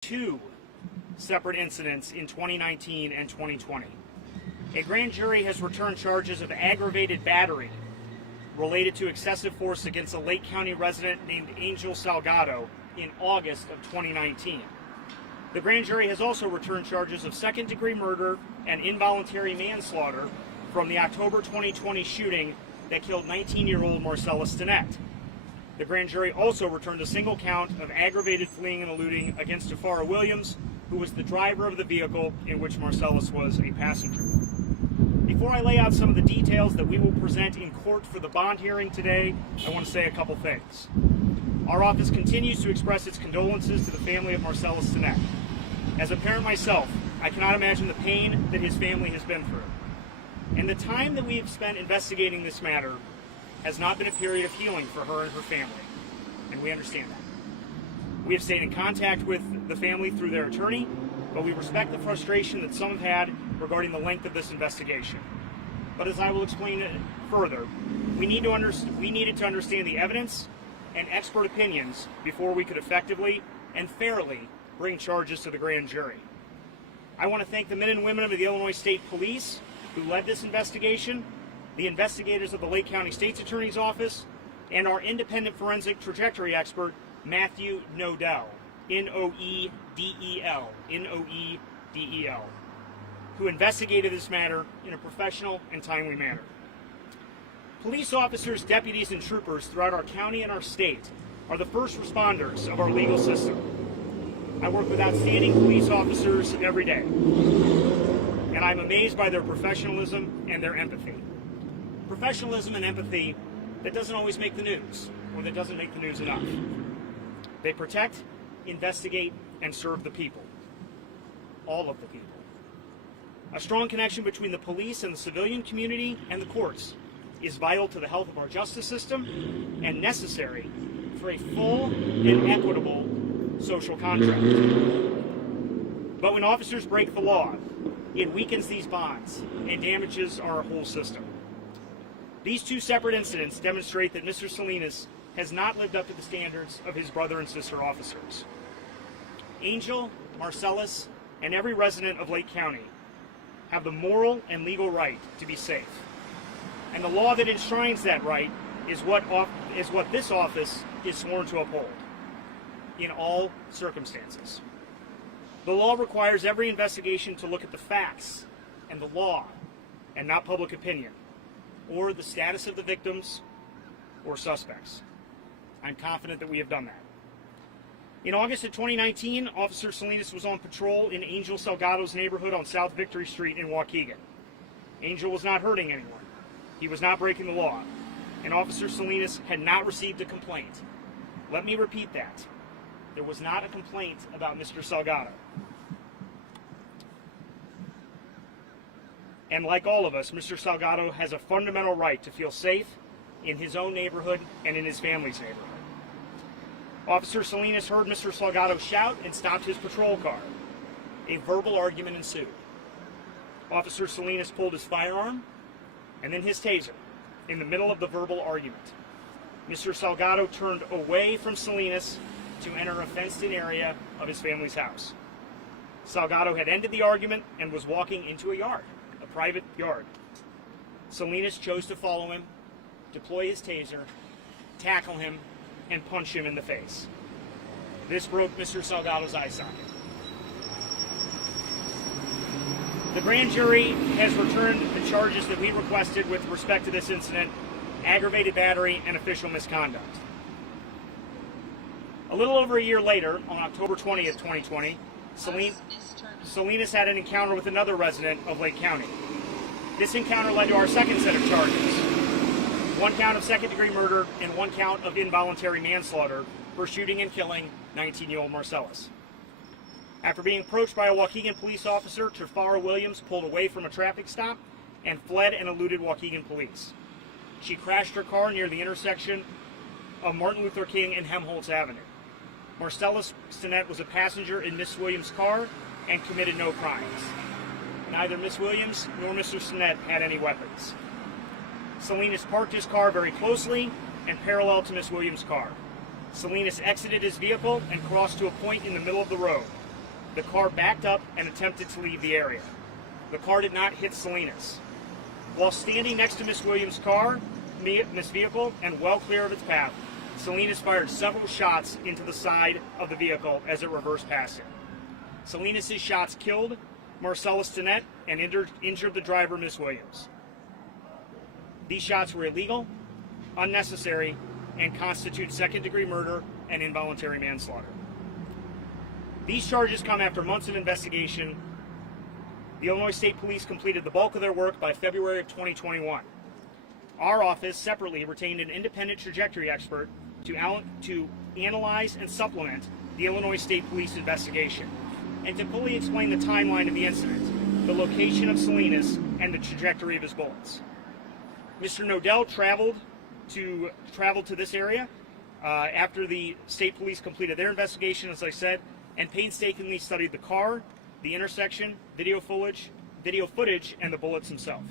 two separate incidents in 2019 and 2020. A grand jury has returned charges of aggravated battery related to excessive force against a Lake County resident named Angel Salgado in August of 2019. The grand jury has also returned charges of second-degree murder and involuntary manslaughter from the October 2020 shooting that killed 19-year-old Marcellus Stinnett. The grand jury also returned a single count of aggravated fleeing and eluding against Tafara Williams, who was the driver of the vehicle in which Marcellus was a passenger. Before I lay out some of the details that we will present in court for the bond hearing today, I want to say a couple things. Our office continues to express its condolences to the family of Marcellus Stinnett. As a parent myself, I cannot imagine the pain that his family has been through. And the time that we have spent investigating this matter has not been a period of healing for her and her family, and we understand that. We have stayed in contact with the family through their attorney, but we respect the frustration that some have had regarding the length of this investigation. But as I will explain it further, we needed to understand the evidence and expert opinions before we could effectively and fairly bring charges to the grand jury. I want to thank the men and women of the Illinois State Police who led this investigation, the investigators of the Lake County State's Attorney's Office, and our independent forensic trajectory expert, Matthew Nodell, N-O-E-D-E-L, N-O-E-D-E-L, who investigated this matter in a professional and timely manner. Police officers, deputies, and troopers throughout our county and our state are the first responders of our legal system. I work with outstanding police officers every day, and I'm amazed by their professionalism and their empathy. Professionalism and empathy that doesn't always make the news, or that doesn't make the news enough. They protect, investigate, and serve the people. All of the people. A strong connection between the police and the civilian community and the courts is vital to the health of our justice system and necessary for a full and equitable social contract. But when officers break the law, it weakens these bonds and damages our whole system. These two separate incidents demonstrate that Mr. Salinas has not lived up to the standards of his brother and sister officers. Angel, Marcellus, and every resident of Lake County have the moral and legal right to be safe. And the law that enshrines that right is what this office is sworn to uphold in all circumstances. The law requires every investigation to look at the facts and the law and not public opinion or the status of the victims or suspects. I'm confident that we have done that. In August of 2019, Officer Salinas was on patrol in Angel Salgado's neighborhood on South Victory Street in Waukegan. Angel was not hurting anyone. He was not breaking the law. And Officer Salinas had not received a complaint. Let me repeat that. There was not a complaint about Mr. Salgado. And like all of us, Mr. Salgado has a fundamental right to feel safe in his own neighborhood and in his family's neighborhood. Officer Salinas heard Mr. Salgado shout and stopped his patrol car. A verbal argument ensued. Officer Salinas pulled his firearm and then his taser in the middle of the verbal argument. Mr. Salgado turned away from Salinas to enter a fenced-in area of his family's house. Salgado had ended the argument and was walking into a yard, a private yard. Salinas chose to follow him, deploy his taser, tackle him, and punch him in the face. This broke Mr. Salgado's eye socket. The grand jury has returned the charges that we requested with respect to this incident: aggravated battery and official misconduct. A little over a year later, on October 20th, 2020, Salinas had an encounter with another resident of Lake County. This encounter led to our second set of charges: one count of second-degree murder and one count of involuntary manslaughter for shooting and killing 19-year-old Marcellus. After being approached by a Waukegan police officer, Tafara Williams pulled away from a traffic stop and fled and eluded Waukegan police. She crashed her car near the intersection of Martin Luther King and Helmholtz Avenue. Marcellus Stinnett was a passenger in Miss Williams' car and committed no crimes. Neither Miss Williams nor Mr. Stinnett had any weapons. Salinas parked his car very closely and parallel to Miss Williams' car. Salinas exited his vehicle and crossed to a point in the middle of the road. the car backed up and attempted to leave the area. The car did not hit Salinas. While standing next to Miss Williams' vehicle, and well clear of its path, Salinas fired several shots into the side of the vehicle as it reversed past him. Salinas' shots killed Marcellus Stinnett and injured the driver, Miss Williams. These shots were illegal, unnecessary, and constitute second-degree murder and involuntary manslaughter. These charges come after months of investigation. The Illinois State Police completed the bulk of their work by February of 2021. Our office separately retained an independent trajectory expert to analyze and supplement the Illinois State Police investigation, and to fully explain the timeline of the incident, the location of Salinas, and the trajectory of his bullets. Mr. Nodell traveled to this area after the state police completed their investigation, as I said, and painstakingly studied the car, the intersection, video footage, and the bullets themselves.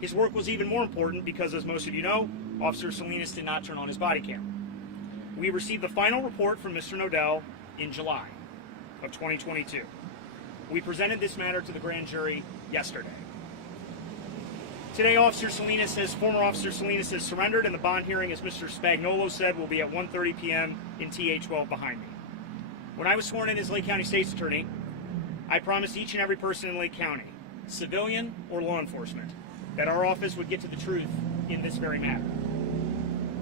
His work was even more important because, as most of you know, Officer Salinas did not turn on his body camera. We received the final report from Mr. Nodell in July of 2022. We presented this matter to the grand jury yesterday. Today, former Officer Salinas has surrendered, and the bond hearing, as Mr. Spagnolo said, will be at 1:30 p.m. in TA-12 behind me. When I was sworn in as Lake County State's Attorney, I promised each and every person in Lake County, civilian or law enforcement, that our office would get to the truth in this very matter.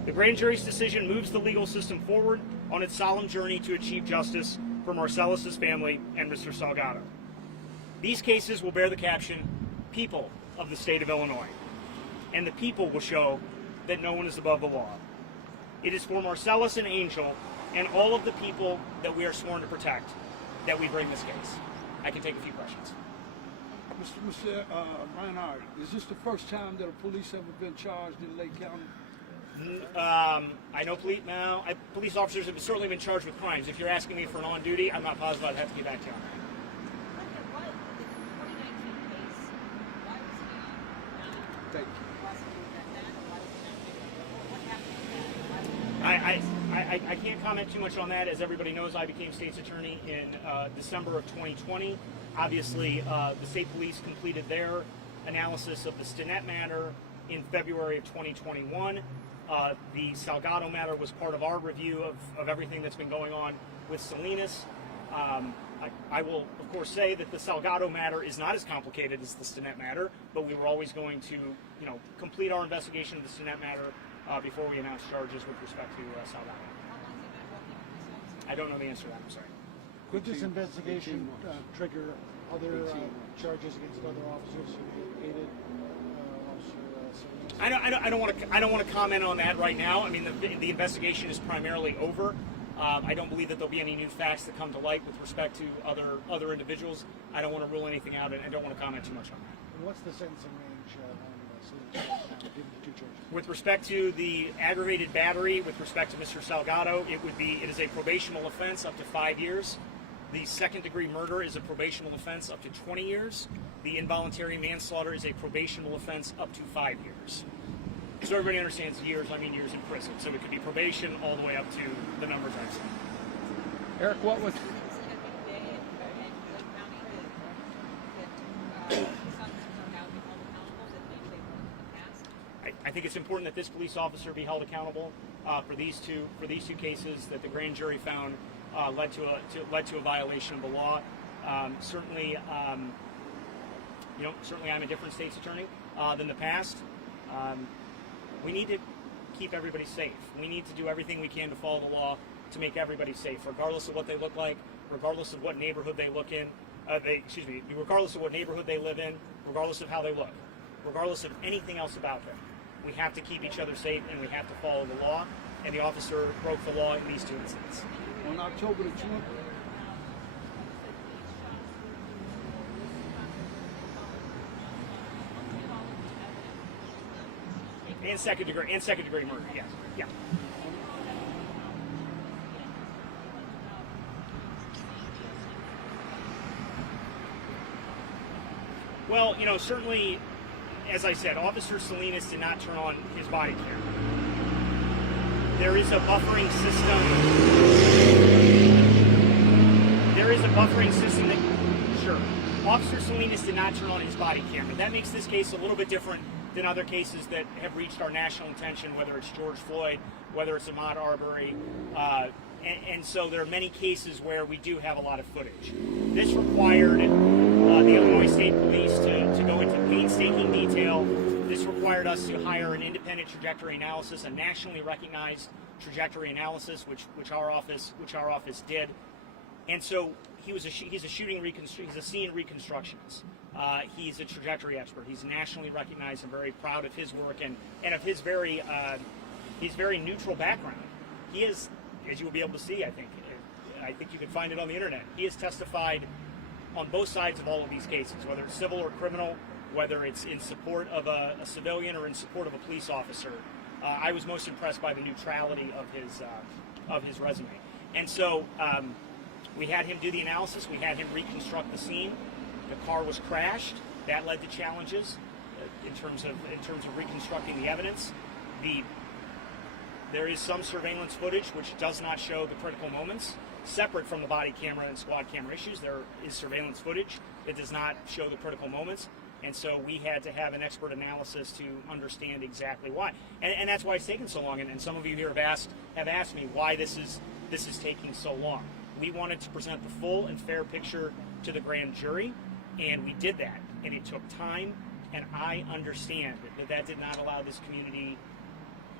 The grand jury's decision moves the legal system forward on its solemn journey to achieve justice for Marcellus's family and Mr. Salgado. These cases will bear the caption, People of the State of Illinois, and the people will show that no one is above the law. It is for Marcellus and Angel and all of the people that we are sworn to protect that we bring this case. I can take a few questions. Mr. Reinhardt, is this the first time that a police ever been charged in Lake County? I know police officers have certainly been charged with crimes. If you're asking me for an on-duty, I'm not positive. I'd have to get back to you on that. I can't comment too much on that. As everybody knows, I became state's attorney in December of 2020. Obviously, the state police completed their analysis of the Stinnett matter in February of 2021. The Salgado matter was part of our review of everything that's been going on with Salinas. I will, of course, say that the Salgado matter is not as complicated as the Stinnett matter, but we were always going to, complete our investigation of the Stinnett matter before we announce charges with respect to Salgado. I don't know the answer to that. I'm sorry. Could this investigation trigger other charges against other officers who aided Officer Salinas? I don't want to comment on that right now. I mean, the investigation is primarily over. I don't believe that there'll be any new facts that come to light with respect to other individuals. I don't want to rule anything out, and I don't want to comment too much on that. And what's the sentencing range on Salinas given the two charges? With respect to the aggravated battery, with respect to Mr. Salgado, it is a probational offense up to 5 years. The second-degree murder is a probational offense up to 20 years. The involuntary manslaughter is a probational offense up to 5 years. So everybody understands years, I mean years in prison. So it could be probation all the way up to the numbers I've said. Eric, what was... I think it's important that this police officer be held accountable for these two cases that the grand jury found led to a violation of the law. Certainly, I'm a different state's attorney than the past. We need to keep everybody safe. We need to do everything we can to follow the law to make everybody safe, regardless of what they look like, regardless of what neighborhood they look in. Regardless of what neighborhood they live in, regardless of how they look, regardless of anything else about them. We have to keep each other safe, and we have to follow the law. And the officer broke the law in these two incidents. On October the 20th, and second degree murder. Yes. Yeah. Well, certainly, as I said, Officer Salinas did not turn on his body camera. There is a buffering system. there is a buffering system that, sure. Officer Salinas did not turn on his body camera. That makes this case a little bit different than other cases that have reached our national attention, whether it's George Floyd, whether it's Ahmaud Arbery, and so there are many cases where we do have a lot of footage. This required the Illinois State Police to go into painstaking detail. This required us to hire an independent trajectory analysis, a nationally recognized trajectory analysis, which our office did. And so he's a scene reconstructionist. He's a trajectory expert. He's nationally recognized. I'm very proud of his work and of his very neutral background. He is, as you will be able to see, I think you can find it on the internet. He has testified on both sides of all of these cases, whether it's civil or criminal, whether it's in support of a civilian or in support of a police officer. I was most impressed by the neutrality of his resume. And so we had him do the analysis. We had him reconstruct the scene. The car was crashed. That led to challenges in terms of reconstructing the evidence. There is some surveillance footage which does not show the critical moments. Separate from the body camera and squad camera issues, there is surveillance footage. It does not show the critical moments. And so we had to have an expert analysis to understand exactly why. And that's why it's taken so long. And some of you here have asked me why this is taking so long. We wanted to present the full and fair picture to the grand jury, and we did that. And it took time, and I understand that did not allow this community,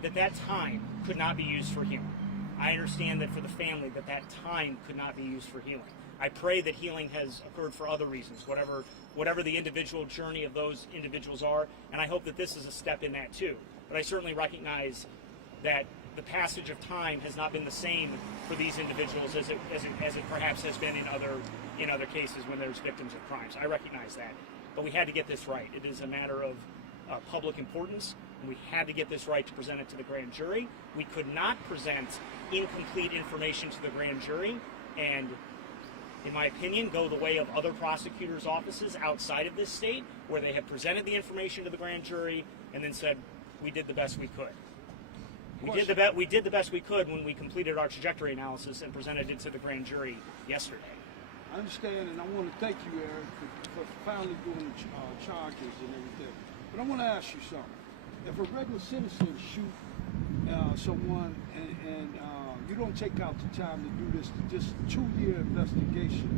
that time could not be used for healing. I understand that for the family, that time could not be used for healing. I pray that healing has occurred for other reasons, whatever the individual journey of those individuals are, and I hope that this is a step in that too. But I certainly recognize that the passage of time has not been the same for these individuals as it perhaps has been in other cases when there's victims of crimes. I recognize that, but we had to get this right. It is a matter of public importance, and we had to get this right to present it to the grand jury. We could not present incomplete information to the grand jury and, in my opinion, go the way of other prosecutors' offices outside of this state, where they have presented the information to the grand jury and then said, we did the best we could. We did the best we could when we completed our trajectory analysis and presented it to the grand jury yesterday. I understand, and I want to thank you, Eric, for finally doing the charges and everything. But I want to ask you something. If a regular citizen shoot someone and you don't take out the time to do this 2-year investigation,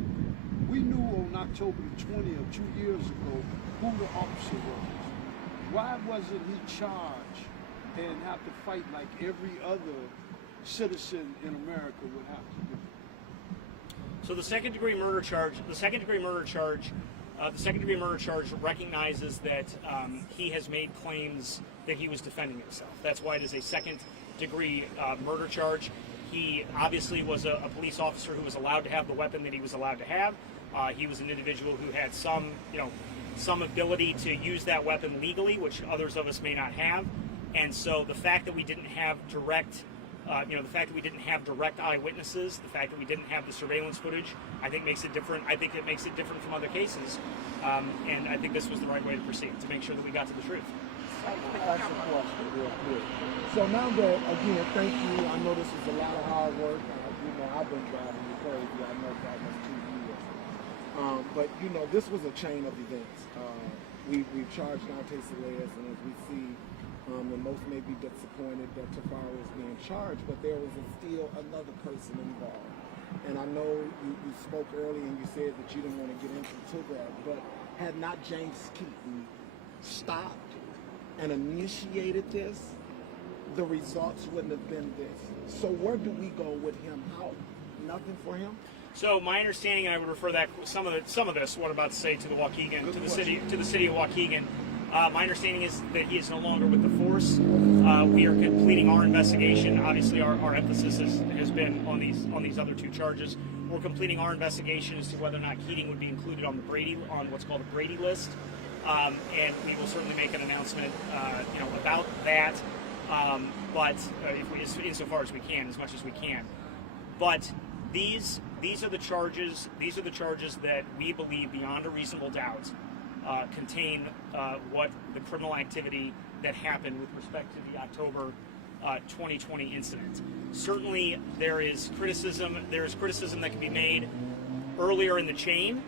we knew on October the 20th, 2 years ago, who the officer was. Why wasn't he charged and have to fight like every other citizen in America would have to do? So the second degree murder charge recognizes that he has made claims that he was defending himself. That's why it is a second degree murder charge. He obviously was a police officer who was allowed to have the weapon that he was allowed to have. He was an individual who had some ability to use that weapon legally, which others of us may not have. And so the fact that we didn't have direct eyewitnesses, the fact that we didn't have the surveillance footage, I think makes it different. I think it makes it different from other cases, and I think this was the right way to proceed, to make sure that we got to the truth. Ask a question real quick. So now that, again, thank you. I know this is a lot of hard work. I've been driving you crazy. I know for almost 2 years. But this was a chain of events. We've charged Dante Celeste, and as we see, and most may be disappointed that Tafara is being charged, but there was still another person involved. And I know you spoke earlier and you said that you didn't want to get into that, but had not James Keaton stopped and initiated this, the results wouldn't have been this. So where do we go with him? How? Nothing for him? So my understanding, and I would refer that some of this, what I'm about to say, to the Waukegan, to the city of Waukegan. My understanding is that he is no longer with the force. We are completing our investigation. Obviously, our emphasis has been on these other two charges. We're completing our investigation as to whether or not Keating would be included on what's called the Brady list, and we will certainly make an announcement, about that. But insofar as we can, as much as we can. But these are the charges. These are the charges that we believe, beyond a reasonable doubt, contain what the criminal activity that happened with respect to the October 2020 incident. Certainly, there is criticism. There is criticism that can be made earlier in the chain,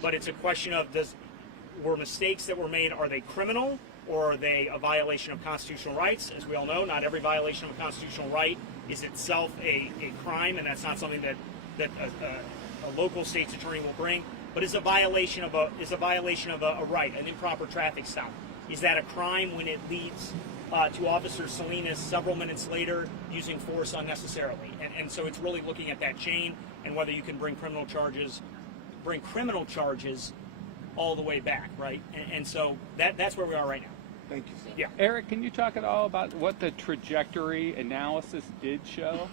but it's a question of were mistakes that were made, are they criminal or are they a violation of constitutional rights? As we all know, not every violation of a constitutional right is itself a crime, and that's not something that a local state's attorney will bring, but is a violation of a right, an improper traffic stop. Is that a crime when it leads to Officer Salinas several minutes later using force unnecessarily? And so it's really looking at that chain and whether you can bring criminal charges all the way back, right? And so that's where we are right now. Thank you, sir. Yeah. Eric, can you talk at all about what the trajectory analysis did show?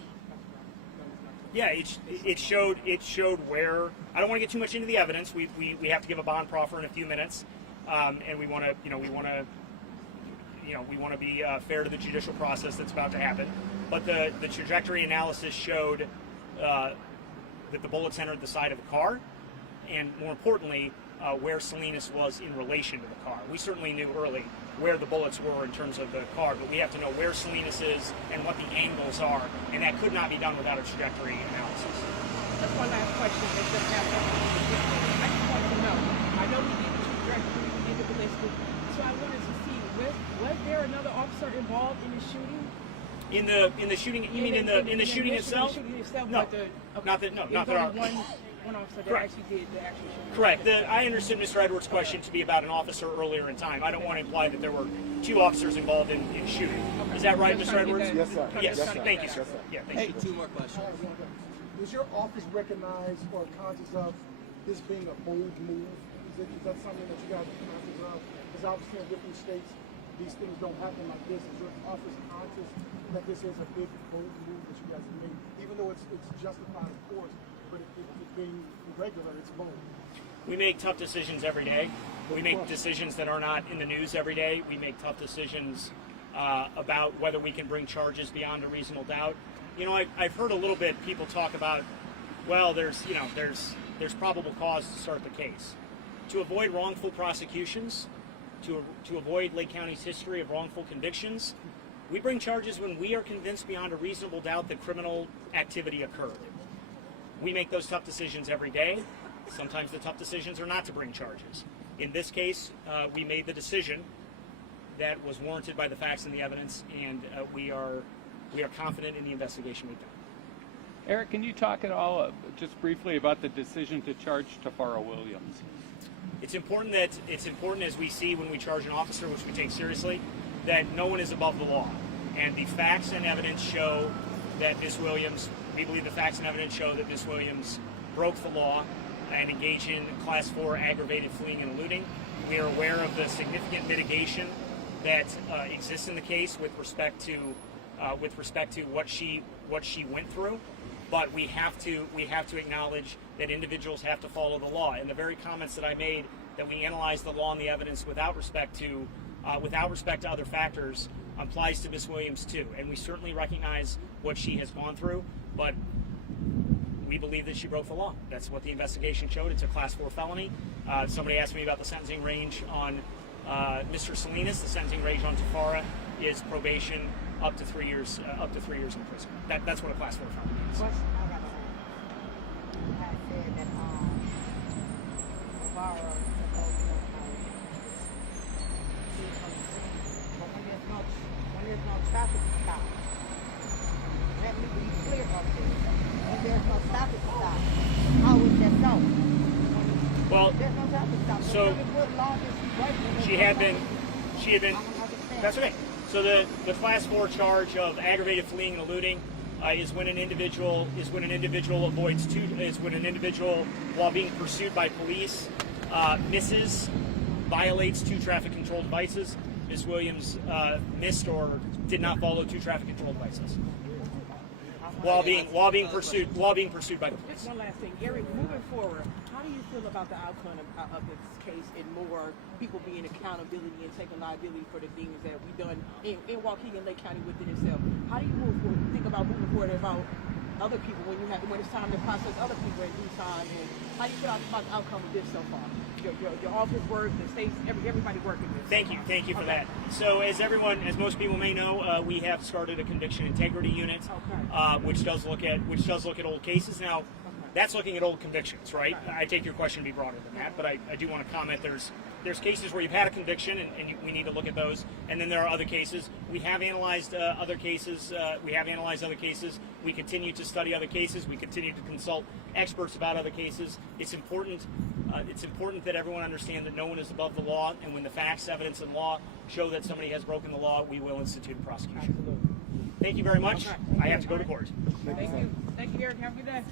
Yeah, it showed where, I don't want to get too much into the evidence. We have to give a bond proffer in a few minutes, and we want to be fair to the judicial process that's about to happen. But the trajectory analysis showed that the bullets entered the side of the car, and more importantly, where Salinas was in relation to the car. We certainly knew early where the bullets were in terms of the car, but we have to know where Salinas is and what the angles are, and that could not be done without a trajectory analysis. Just one last question that just happened. I just want to know, I know we did the trajectory, we did the ballistic, so I wanted to see, was there another officer involved in the shooting? In the shooting, you mean in the shooting itself? The shooting itself, No, but not that our. One officer that Correct. actually did the actual shooting. Correct. I understood Mr. Edwards' question to be about an officer earlier in time. I don't want to imply that there were two officers involved in shooting. Is that right, Mr. Edwards? Yes, sir. Yes. Yes, sir. Thank you, sir. Yes, sir. Yeah, thank you. Two more questions. Does your office recognize or conscious of this being a bold move? Is that something that you guys are conscious of? Because obviously in different states, these things don't happen like this. Is your office conscious that this is a big, bold move that you guys have made? Even though it's justified, of course, but it being regular, it's bold. We make tough decisions every day. We make decisions that are not in the news every day. We make tough decisions about whether we can bring charges beyond a reasonable doubt. You know, I've heard a little bit people talk about, well, there's probable cause to start the case. To avoid wrongful prosecutions, to avoid Lake County's history of wrongful convictions, we bring charges when we are convinced beyond a reasonable doubt that criminal activity occurred. We make those tough decisions every day. Sometimes the tough decisions are not to bring charges. In this case, we made the decision that was warranted by the facts and the evidence, and we are confident in the investigation we've done. Eric, can you talk at all, just briefly, about the decision to charge Tafara Williams? It's important as we see when we charge an officer, which we take seriously, that no one is above the law. And the facts and evidence show that Ms. Williams, we believe the facts and evidence show that Ms. Williams broke the law and engaged in Class 4 aggravated fleeing and eluding. We are aware of the significant mitigation that exists in the case with respect to what she went through, but we have to acknowledge that individuals have to follow the law. And the very comments that I made, that we analyze the law and the evidence without respect to other factors, applies to Ms. Williams too. And we certainly recognize what she has gone through, but we believe that she broke the law. That's what the investigation showed. It's a Class 4 felony. Somebody asked me about the sentencing range on Mr. Salinas. The sentencing range on Tafara is probation up to 3 years in prison. That's what a Class 4 felony is. I said that Tafara when there's no traffic stop, let me be clear about this. When there's no traffic stop, how is that so? Well, There's no traffic stop. so what law is she breaking? she had been. I don't understand. That's okay. So the Class 4 charge of aggravated fleeing and eluding is when an individual while being pursued by police violates 2 traffic control devices. Ms. Williams missed or did not follow 2 traffic control devices while being pursued by the Just police. one last thing, Eric. Moving forward, how do you feel about the outcome of this case and more people being accountability and taking liability for the things that we've done in Waukegan, Lake County within itself? How do you think about moving forward about other people when it's time to process other people in due time? And how do you feel about the outcome of this so far? Your office work, the states, everybody working with. Thank you for that. So as most people may know, we have started a conviction integrity unit, which does look at old cases. Now, That's looking at old convictions, right? I take your question to be broader than that, but I do want to comment. There's cases where you've had a conviction, and we need to look at those. And then there are other cases. We have analyzed other cases. We continue to study other cases. We continue to consult experts about other cases. It's important. It's important that everyone understand that no one is above the law, and when the facts, evidence, and law show that somebody has broken the law, we will institute a prosecution. Thank you very much. I have to go to court. Thank you. Thank you, Eric. Have a good day.